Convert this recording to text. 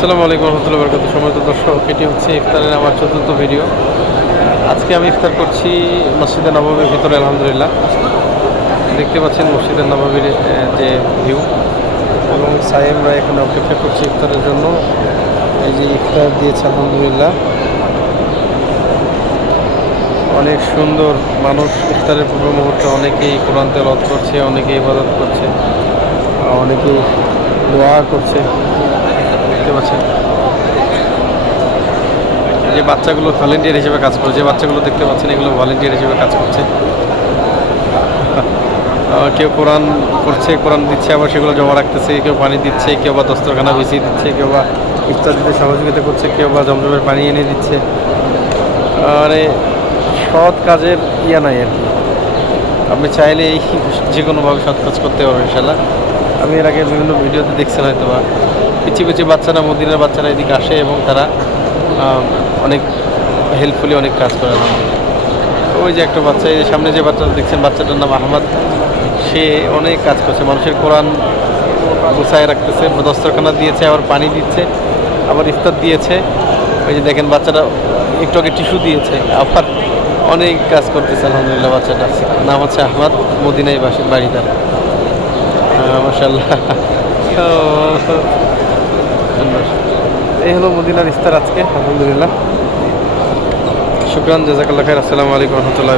আসসালামু আলাইকুম রহমতুল্লাহ বরকাত সময় তো দর্শক, এটি হচ্ছে ইফতারের আমার চতুর্থ ভিডিও। আজকে আমি ইফতার করছি মসজিদে নবাবের ভিতরে, আলহামদুলিল্লাহ। দেখতে পাচ্ছেন মসজিদের নবাবির যে ভিউ। এবং সাহেবরা এখানে অপেক্ষা করছি ইফতারের জন্য। এই যে ইফতার দিয়েছে, আলহামদুলিল্লাহ। অনেক সুন্দর মানুষ ইফতারের পূর্ব মুহূর্তে অনেকেই কোরআন তেলত করছে, অনেকেই ইবাদত করছে, অনেকেই দোয়া করছে। দেখতে পাচ্ছেন। যে বাচ্চাগুলো ভলেন্টিয়ার হিসেবে কাজ করে, যে বাচ্চাগুলো দেখতে পাচ্ছেন, এগুলো ভলেন্টিয়ার হিসেবে কাজ করছে। কেউ কোরআন করছে কোরআন দিচ্ছে, আবার সেগুলো জমা রাখতেছে, কেউ পানি দিচ্ছে, কেউ বা দস্তরখানা বিছিয়ে দিচ্ছে, কেউ বা ইফতার দিতে সহযোগিতা করছে, কেউ বা জমজমের পানি এনে দিচ্ছে। মানে সৎ কাজের ইয়া নাই আর কি। আপনি চাইলে এই যে কোনোভাবে সৎ কাজ করতে পারবেন ইনশাল্লাহ আমি এর আগে বিভিন্ন ভিডিওতে দেখছেন হয়তো বা পিছিয়ে পিছিয়ে বাচ্চারা মদিনার বাচ্চারা এদিকে আসে এবং তারা অনেক হেল্পফুলি অনেক কাজ করে। ওই যে একটা বাচ্চা, এই সামনে যে বাচ্চাটা দেখছেন, বাচ্চাটার নাম আহমদ। সে অনেক কাজ করছে। মানুষের কোরআন গুছায় রাখতেছে, দস্তরখানা দিয়েছে, আবার পানি দিচ্ছে, আবার ইফতার দিয়েছে। ওই যে দেখেন বাচ্চাটা একটু আগে টিস্যু দিয়েছে, আবার অনেক কাজ করতেছে, আলহামদুলিল্লাহ বাচ্চাটা। নাম হচ্ছে আহমদ মদিনাই বাসির বাড়ি তার মাসাল্লাহ এই হলো মদিনার ইফতার আজকে আলহামদুলিল্লাহ। শুক্রান জাজাকাল্লাহ খাই আসসালামু আলাইকুম রহমতুল্লাহ